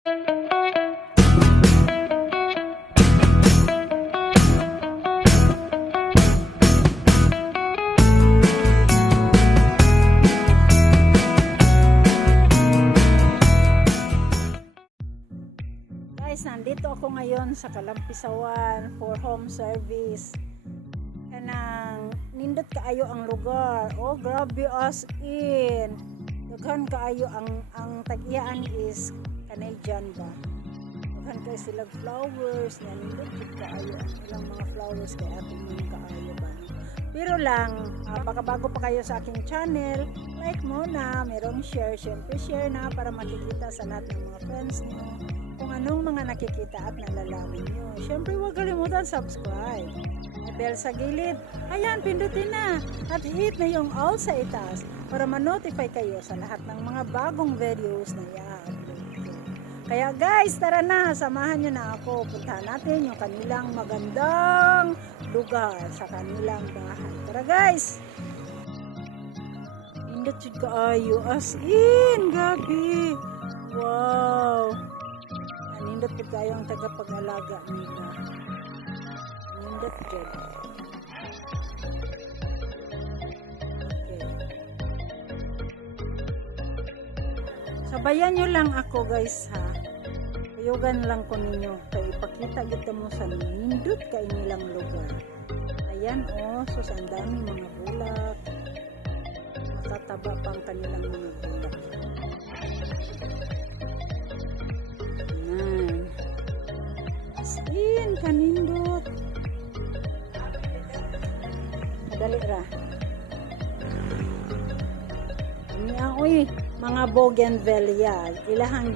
Guys, nandito ako ngayon sa Kalampisawan for home service. Kanang nindot kaayo ang lugar. Oh, grabe as in. Daghan kaayo ang tag-iyaan is Canadian ba. Daghan kay sila flowers, nindot kaayo ang ilang mga flowers kay ating mga kaayo ba. Pero lang, baka bago pa kayo sa aking channel, like muna, merong share, syempre share na para makikita sa lahat ng mga friends niyo kung anong mga nakikita at nalalaman nyo. Siyempre, huwag kalimutan subscribe. May bell sa gilid. Ayan, pindutin na. At hit na yung all sa itaas para ma-notify kayo sa lahat ng mga bagong videos na i-upload ko. Kaya guys, tara na. Samahan nyo na ako. Puntahan natin yung kanilang magandang lugar sa kanilang bahay. Tara guys! Pindot yun kaayo. As in, gabi. Wow! Nindot po kayo ang tagapag-alaga nila. Nindot dyan. Okay. Sabayan nyo lang ako guys ha. Kayugan lang ko ninyo. Kaya ipakita kita mo sa nindot kayo nilang lugar. Ayan o. So ang dami mga bulak. Matataba pang kanilang mga bulak. Asin, kanindot. Madali ra. Uy, mga bougainvillea. Ilang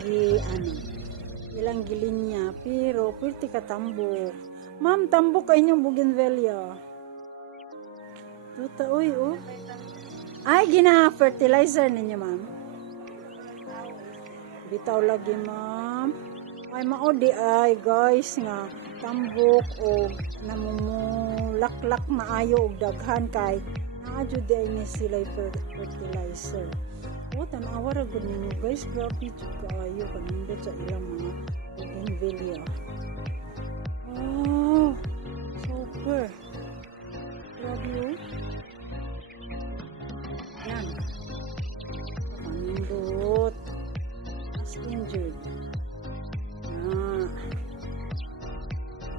gilinya. Pero, pwede ka tambok. Ma'am, tambok kayo yung bougainvillea. Tuta, uy, oh. Ay, gina-fertilizer ninyo, ma'am. Bitaw lagi, ma'am. Ay maodi ay guys nga tambok o namumulaklak maayo og daghan kay naadyo day ni sila fertilizer. O tanawa ra gud ninyo guys, grabe jud kaayo kanindot sa ilang mga bougainvillea. Oh, super. Grabe oh. Yan. Kanindot. As injured.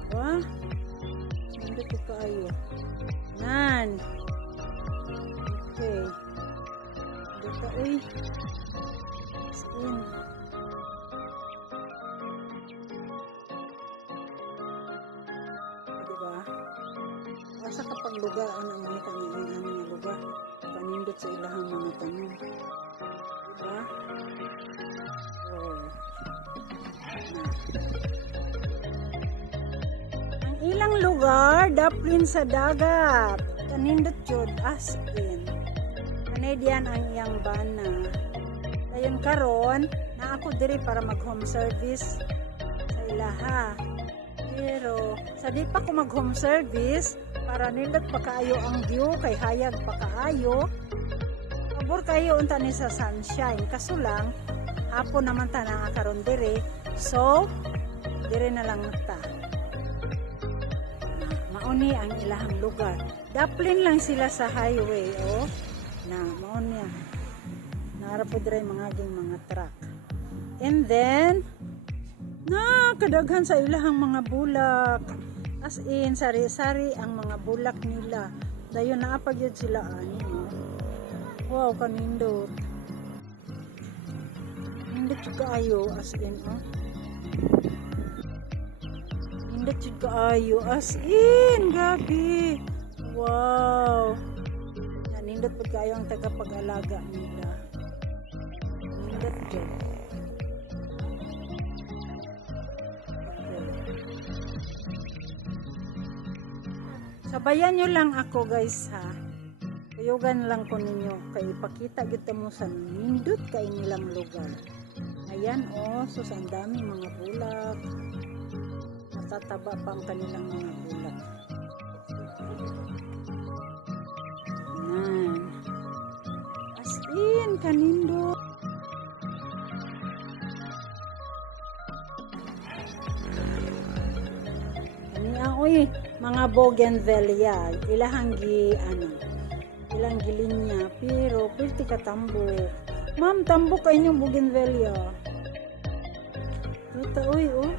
Diba? Sando ko kayo. Nan. Okay. Dito uy. Skin. Diba? Asa kapag lugar ang mga tangian ng lugar. Kanindot sa ilahang mga tanong. Diba? Oh. Ang ilang lugar daplin sa dagat kanindot jud as in Canadian ang iyang bana. Dayon karon na ako diri para mag home service sa ilaha. Pero sa di pa ko mag home service para nindot pa kaayo ang view kay hayag pa kaayo. Pabor kayo unta ni sa sunshine kaso lang hapon naman ta na karon diri. So, dire na lang ta. Mauni ang ilahang lugar. Daplin lang sila sa highway, oh. Na, mauni ang narapod rin mga truck. And then, kadaghan sa ilahang mga bulak. As in, sari-sari ang mga bulak nila. Dayon naapag yun sila, ani, oh. Wow, kanindot. Nindot yung kaayo, as in, oh. Nindot yung kaayo as in gabi. Wow, nindot po kayo ang tagapag-alaga nila. Nindot dyan. Okay. Sabayan nyo lang ako guys ha. Kuyugan lang ko ninyo kay ipakita kita mo sa nindot kay nilang lugar. Ayan oh, so ang dami mga bulak. Matataba pang kanilang mga bulak. Ayan. As in, kanindot. uy, mga bougainvillea, ilang gilinya, pero pwede ka tambok. Ma'am, tambok kayo yung bougainvillea. Ito, uy, oh.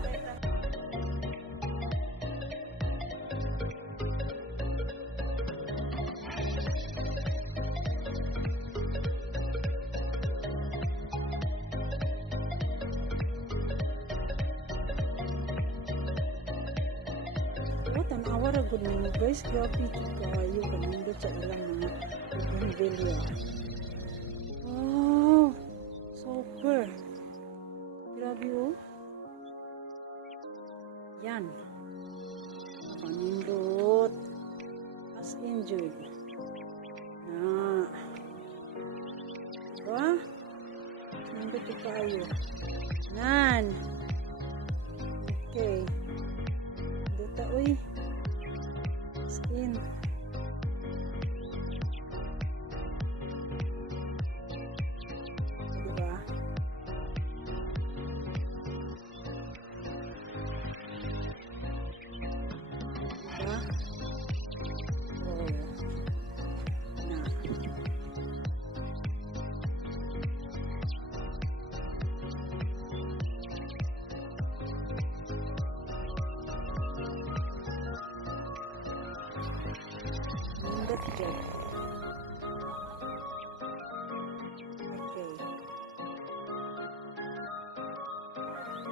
Tanawa ra gud ninyo guys, grabe jud kaayo kanindot sa ilang mga bougainvillea. Oh, super. Grabe oh. Yan. Kanindot. As enjoy. Na. Diba? Kanindot jud kaayo. Yan. Okay. Dota uy. In. Diba? Diba? Oh. Na. Okay.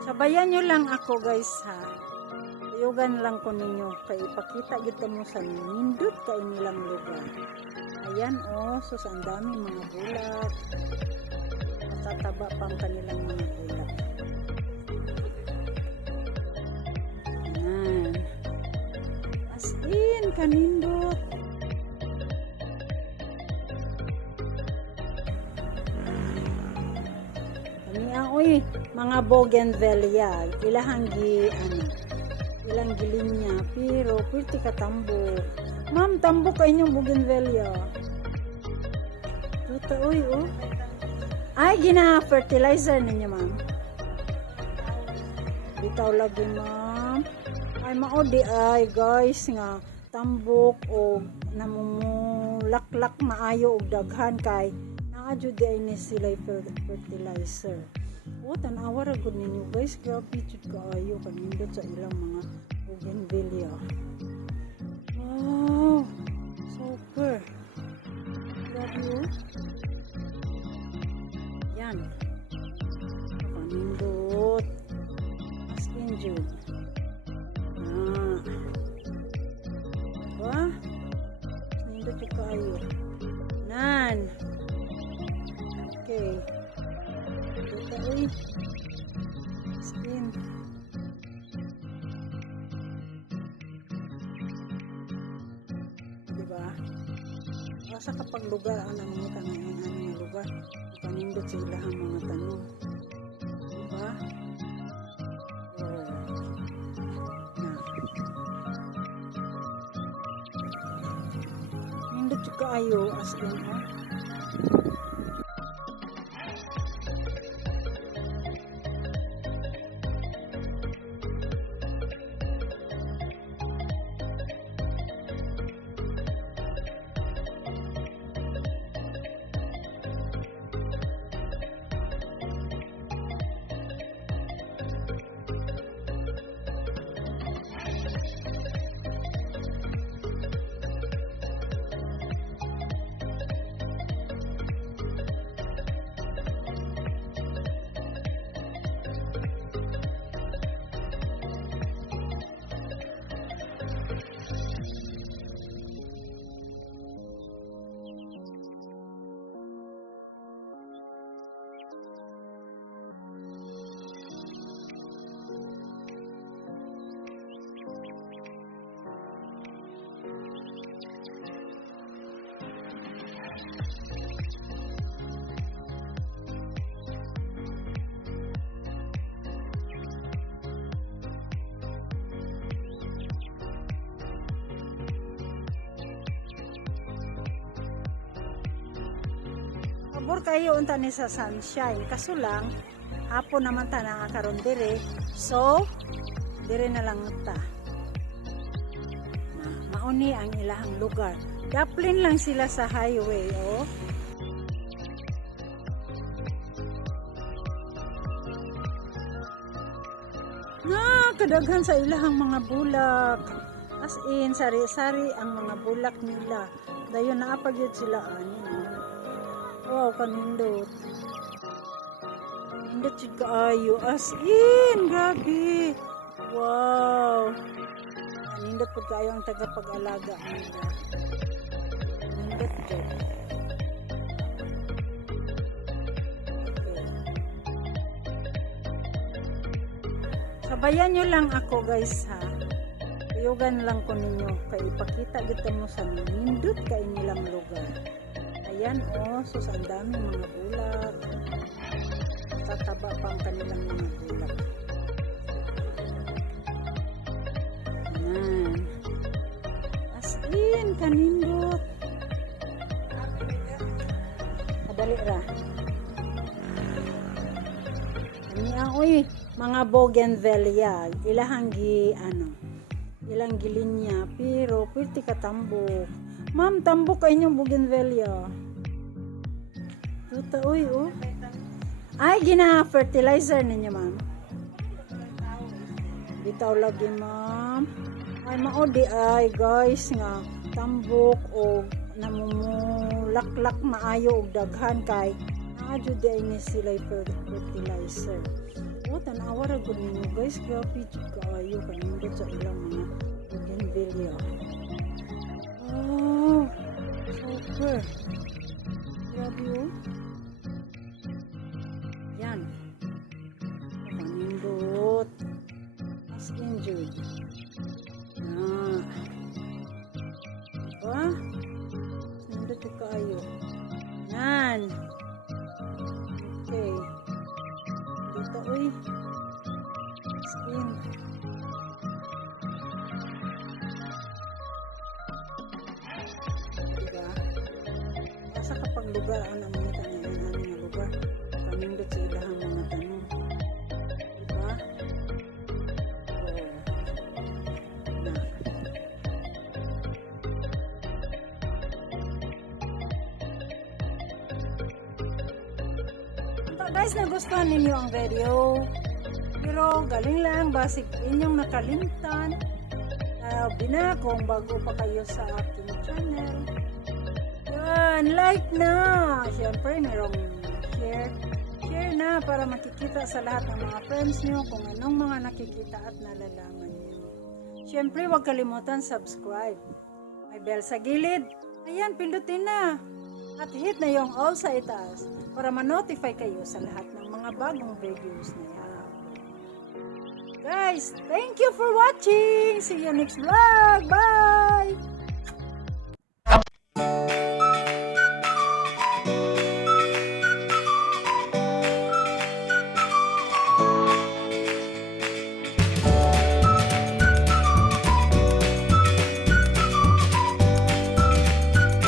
Sabayan nyo lang ako guys ha. Tuyugan lang ko ninyo. Kaya ipakita dito mo sa nindot kay nilang lugar. Ayan oh. So ang dami mga bulak. Matataba pang kanilang mga bulak. Ayan. As in kanindot. Uy, mga bougainvillea, ilang gilinya, pero pwede ka tambok. Ma'am, tambok kayo yung bougainvillea. Ito, uy, oh. Ay, gina-fertilizer ninyo, ma'am. Bitaw lagi, ma'am. Ay, maodi, ay, guys, nga, tambok o namumulaklak maayo o daghan kay naadyo di ay ni sila fertilizer. Oh, tanawa ra gud ninyo guys, grabe jud kaayo kanindot sa ilang mga bougainvillea. Wow, super. Grabe oh. Yan. Kanindot. As in jud. Ah. Diba? Kanindot jud kaayo. Nan. Okay. Ito uy. Skin. Diba? Asa kapag lugar ang mga kanangin ang lugar. Kanindot sa ilahang mga tanong. Diba? Oh. Na. Nindot yung kaayo as in oh. Pabor kayo unta ni sa sunshine. Kaso lang, hapon naman ta nakakaroon dire. So, dire na lang ta. mauni ang ilahang lugar. Daplin lang sila sa highway, oh. Kadaghan sa ilahang mga bulak. As in, sari-sari ang mga bulak nila. Dayon naapag yun sila, ani. Wow, kanindot. Kanindot yun kaayo. As in, grabe. Wow. Kanindot po kaayo ang tagapag-alaga nila. Kanindot dyan. Sabayan nyo lang ako guys ha. Tuyugan lang ko ninyo. Kaya ipakita dito mo sa nindot kay nilang lugar. Ayan oh. Sus ang daming mga bulak. Tataba pa ang kanilang mga bulak. Ayan. As in kanindot. Kadali ra. Kaniya uy. Mga bougainvillea, ilang gilinya, pero pwede ka tambok. Ma'am, tambok ka inyong bougainvillea. Tuta, uy, oh. Ay, gina-fertilizer ninyo, ma'am. Bitaw lagi, ma'am. Ay, maudi, ay, guys, nga, tambok, o namumulaklak na ayo, o daghan, kay, adyo di ini sila fertilizer. Oh, tanawa ra gud ninyo guys, grabe jud kaayo kanindot sa ilang mga bougainvillea. Oh, super. Grabe oh. Yan. Kanindot. As in jud. Diba? Kanindot jud kaayo. Yan. Okay. Dito, uy. Skin. Diba? Asa kapag lugar, ang mga tanong nga lugar. Kanindot sa ilahang mga tanong. Diba? Guys, nagustuhan ninyo ang video, pero galing lang basig inyong nakalimtan bina kung bago pa kayo sa aking channel, yan, like na, syempre merong share na para makikita sa lahat ng mga friends nyo kung anong mga nakikita at nalalaman nyo. Syempre huwag kalimutan subscribe, may bell sa gilid, ayan, pindutin na at hit na yung all sa itaas para ma-notify kayo sa lahat ng mga bagong videos na yan. Guys, thank you for watching. See you next vlog. Bye!